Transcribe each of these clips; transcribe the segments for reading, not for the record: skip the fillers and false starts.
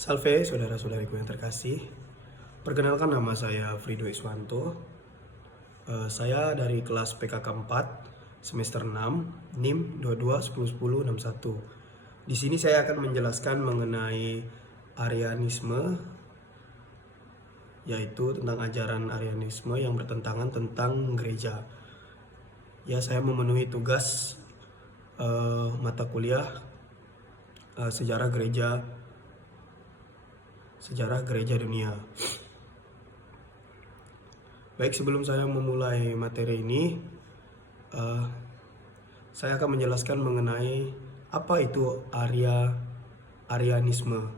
Salve saudara-saudariku yang terkasih. Perkenalkan, nama saya Frido Iswanto. Saya dari kelas PKK 4 semester 6 NIM 22 10 10 61. Di sini saya akan menjelaskan mengenai Arianisme, yaitu tentang ajaran Arianisme yang bertentangan tentang gereja. Ya, saya memenuhi tugas mata kuliah sejarah gereja dunia. Baik, sebelum saya memulai materi ini, saya akan menjelaskan mengenai apa itu Arianisme.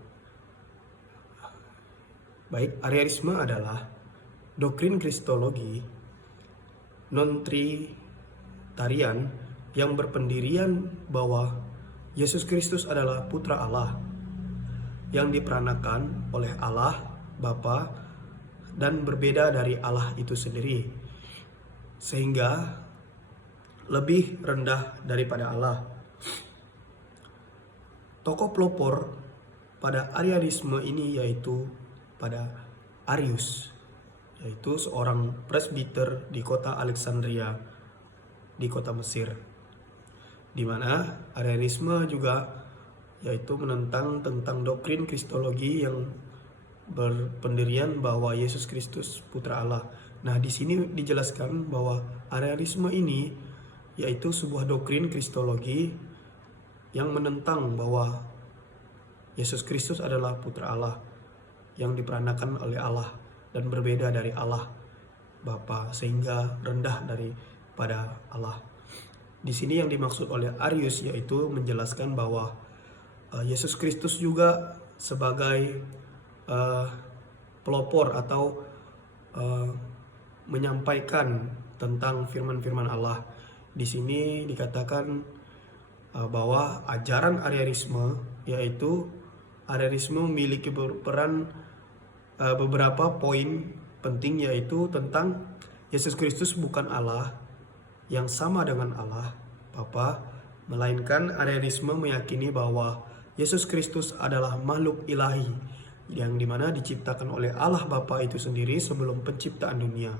Baik, Arianisme adalah doktrin kristologi non-tritarian yang berpendirian bahwa Yesus Kristus adalah Putra Allah yang diperanakan oleh Allah Bapa dan berbeda dari Allah itu sendiri, sehingga lebih rendah daripada Allah. Tokoh pelopor pada Arianisme ini yaitu pada Arius, yaitu seorang presbiter di kota Alexandria di kota Mesir, di mana Arianisme juga yaitu menentang tentang doktrin kristologi yang berpendirian bahwa Yesus Kristus Putra Allah. Nah, di sini dijelaskan bahwa Arianisme ini yaitu sebuah doktrin kristologi yang menentang bahwa Yesus Kristus adalah Putra Allah yang diperanakan oleh Allah dan berbeda dari Allah Bapa, sehingga rendah daripada Allah. Di sini yang dimaksud oleh Arius yaitu menjelaskan bahwa Yesus Kristus juga sebagai pelopor atau menyampaikan tentang firman-firman Allah. Di sini dikatakan bahwa ajaran Arianisme yaitu Arianisme memiliki peran beberapa poin penting, yaitu tentang Yesus Kristus bukan Allah yang sama dengan Allah Bapa, melainkan Arianisme meyakini bahwa Yesus Kristus adalah makhluk ilahi yang dimana diciptakan oleh Allah Bapa itu sendiri sebelum penciptaan dunia.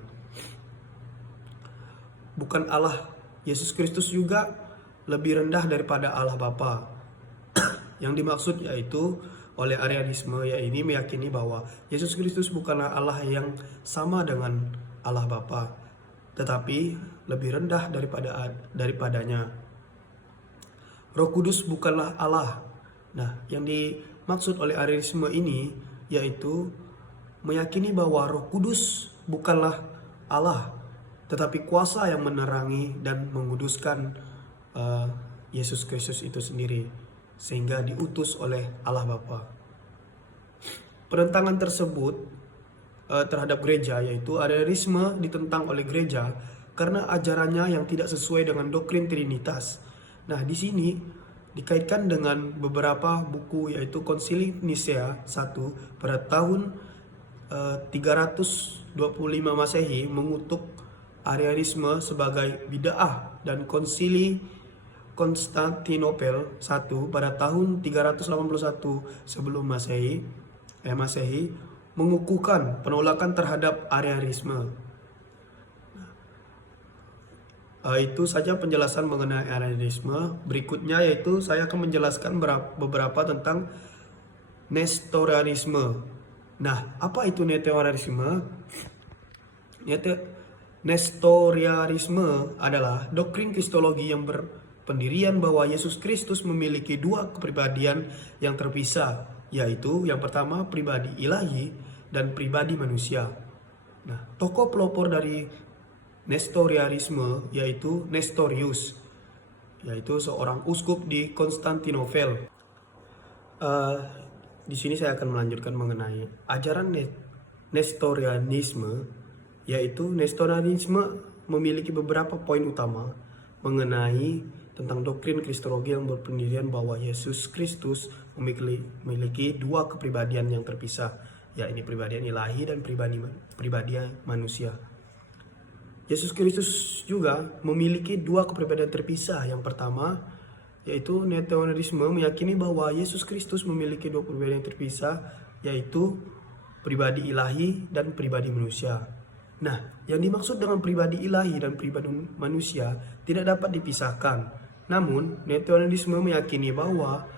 Bukan Allah, Yesus Kristus juga lebih rendah daripada Allah Bapa. Yang dimaksud yaitu oleh Arianisme ini meyakini bahwa Yesus Kristus bukanlah Allah yang sama dengan Allah Bapa, tetapi lebih rendah daripadanya. Roh Kudus bukanlah Allah. Nah, yang dimaksud oleh Arianisme ini yaitu meyakini bahwa Roh Kudus bukanlah Allah, tetapi kuasa yang menerangi dan menguduskan Yesus Kristus itu sendiri, sehingga diutus oleh Allah Bapa. Penentangan tersebut terhadap gereja yaitu Arianisme ditentang oleh gereja karena ajarannya yang tidak sesuai dengan doktrin Trinitas. Nah, di sini dikaitkan dengan beberapa buku yaitu Konsili Nisea I pada tahun 325 Masehi mengutuk Arianisme sebagai bid'ah, dan Konsili Konstantinopel I pada tahun 381 sebelum Masehi mengukuhkan penolakan terhadap Arianisme. Itu saja penjelasan mengenai Arianisme. Berikutnya yaitu saya akan menjelaskan beberapa tentang Nestorianisme. Nah, apa itu Nestorianisme? Nestorianisme adalah doktrin kristologi yang berpendirian bahwa Yesus Kristus memiliki dua kepribadian yang terpisah, yaitu yang pertama pribadi ilahi dan pribadi manusia. Nah, tokoh pelopor dari Nestorianisme yaitu Nestorius, yaitu seorang uskup di Konstantinopel. Di sini saya akan melanjutkan mengenai ajaran Nestorianisme, yaitu Nestorianisme memiliki beberapa poin utama mengenai tentang doktrin kristologi yang berpendirian bahwa Yesus Kristus memiliki dua kepribadian yang terpisah, yaitu pribadian ilahi dan pribadian manusia. Yesus Kristus juga memiliki dua kepribadian terpisah. Yang pertama yaitu Neoterianisme meyakini bahwa Yesus Kristus memiliki dua pribadi yang terpisah, yaitu pribadi ilahi dan pribadi manusia. Nah, yang dimaksud dengan pribadi ilahi dan pribadi manusia tidak dapat dipisahkan. Namun, Neoterianisme meyakini bahwa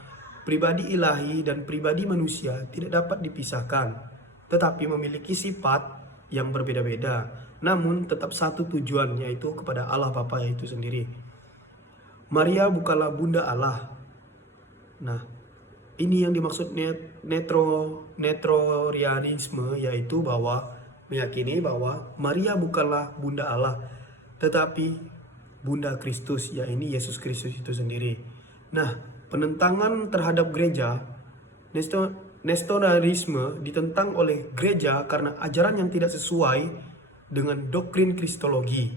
pribadi ilahi dan pribadi manusia tidak dapat dipisahkan, tetapi memiliki sifat yang berbeda-beda, namun tetap satu tujuan, yaitu kepada Allah Bapa itu sendiri. Maria bukanlah bunda Allah. Nah, ini yang dimaksud Neoterianisme, yaitu bahwa meyakini bahwa Maria bukanlah bunda Allah, tetapi bunda Kristus, yaitu Yesus Kristus itu sendiri. Nah, penentangan terhadap gereja, Nestoranisme ditentang oleh gereja karena ajaran yang tidak sesuai dengan doktrin Kristologi.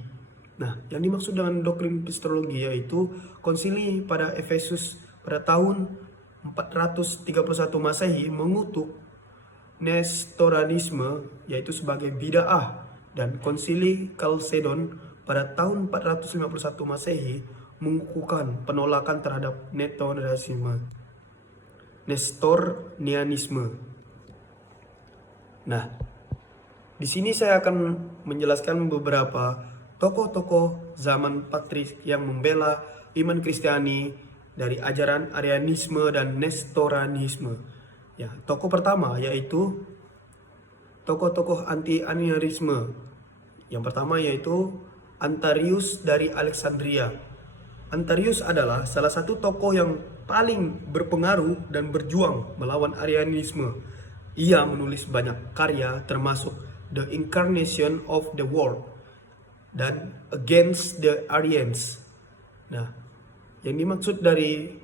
Nah, yang dimaksud dengan doktrin Kristologi yaitu konsili pada Efesus pada tahun 431 Masehi mengutuk Nestoranisme yaitu sebagai bid'ah, dan konsili Chalcedon pada tahun 451 Masehi mengukuhkan penolakan terhadap Nestorianisme. Nah, di sini saya akan menjelaskan beberapa tokoh-tokoh zaman patris yang membela iman Kristiani dari ajaran Arianisme dan Nestorianisme. Ya, tokoh pertama yaitu tokoh-tokoh anti-Arianisme. Yang pertama yaitu Antarius dari Alexandria. Antarius adalah salah satu tokoh yang paling berpengaruh dan berjuang melawan Arianisme. Ia menulis banyak karya termasuk The Incarnation of the World dan Against the Arians. Nah, yang dimaksud dari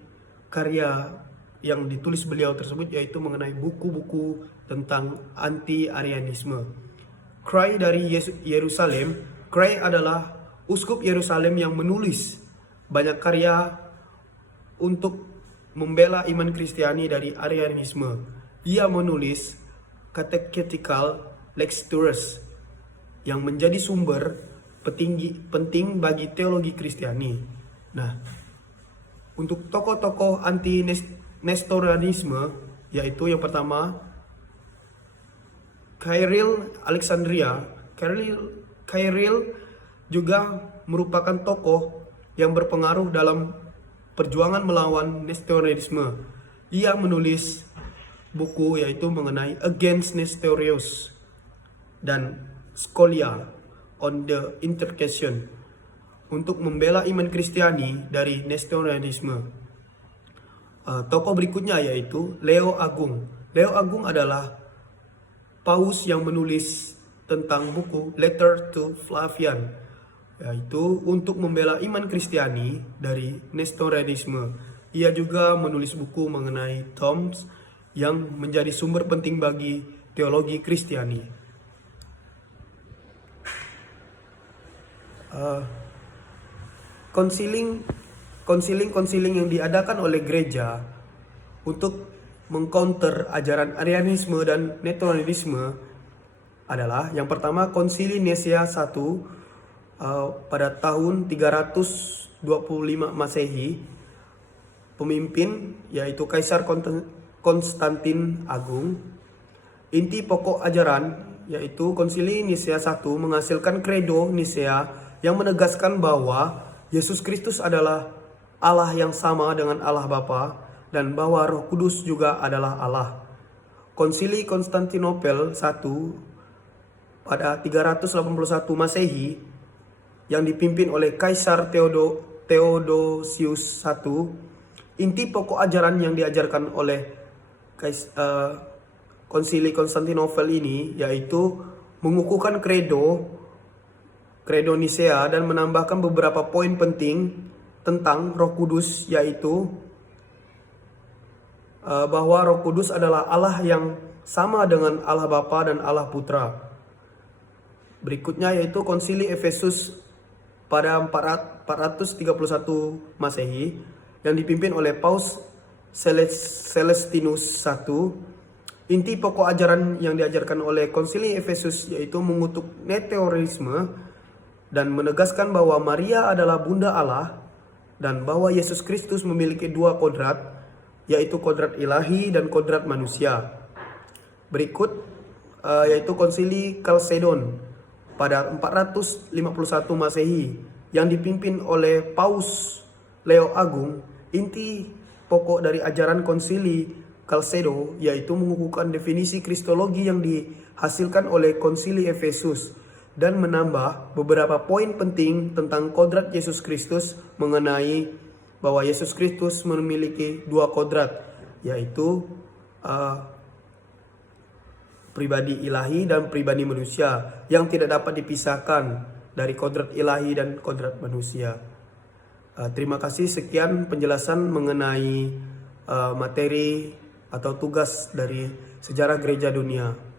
karya yang ditulis beliau tersebut yaitu mengenai buku-buku tentang anti-Arianisme. Cray dari Yerusalem. Cray adalah uskup Yerusalem yang menulis banyak karya untuk membela iman Kristiani dari Arianisme. Ia menulis Catechetical Lectures yang menjadi sumber penting bagi teologi Kristiani. Nah, untuk tokoh-tokoh anti-Nestorianisme yaitu yang pertama Cyril Alexandria. Cyril juga merupakan tokoh yang berpengaruh dalam perjuangan melawan Nestorianisme. Ia menulis buku yaitu mengenai Against Nestorius dan Scholia on the Intercession untuk membela iman Kristiani dari Nestorianisme. Tokoh berikutnya yaitu Leo Agung. Leo Agung adalah paus yang menulis tentang buku Letter to Flavian, yaitu untuk membela iman Kristiani dari Nestorianisme. Ia juga menulis buku mengenai Toms yang menjadi sumber penting bagi teologi Kristiani. Konseling yang diadakan oleh gereja untuk mengcounter ajaran Arianisme dan Nestorianisme adalah yang pertama Konsili Nicea I pada tahun 325 Masehi. Pemimpin yaitu Kaisar Konstantin Agung. Inti pokok ajaran yaitu Konsili Nicea I menghasilkan Credo Nicea yang menegaskan bahwa Yesus Kristus adalah Allah yang sama dengan Allah Bapa dan bahwa Roh Kudus juga adalah Allah. Konsili Konstantinopel I pada 381 Masehi yang dipimpin oleh Kaisar Theodosius I. Inti pokok ajaran yang diajarkan oleh Konsili Konstantinopel ini yaitu mengukuhkan Credo Nicea dan menambahkan beberapa poin penting tentang Roh Kudus, yaitu bahwa Roh Kudus adalah Allah yang sama dengan Allah Bapa dan Allah Putra. Berikutnya yaitu Konsili Efesus pada 431 Masehi yang dipimpin oleh Paus Celestinus I. Inti pokok ajaran yang diajarkan oleh Konsili Efesus yaitu mengutuk Neoterianisme dan menegaskan bahwa Maria adalah bunda Allah dan bahwa Yesus Kristus memiliki dua kodrat, yaitu kodrat ilahi dan kodrat manusia. Berikut yaitu Konsili Kalsedon pada 451 Masehi yang dipimpin oleh Paus Leo Agung. Inti pokok dari ajaran Konsili Kalsedo yaitu mengukuhkan definisi kristologi yang dihasilkan oleh Konsili Efesus dan menambah beberapa poin penting tentang kodrat Yesus Kristus, mengenai bahwa Yesus Kristus memiliki dua kodrat, yaitu pribadi ilahi dan pribadi manusia yang tidak dapat dipisahkan dari kodrat ilahi dan kodrat manusia. Terima kasih, sekian penjelasan mengenai materi atau tugas dari sejarah gereja dunia.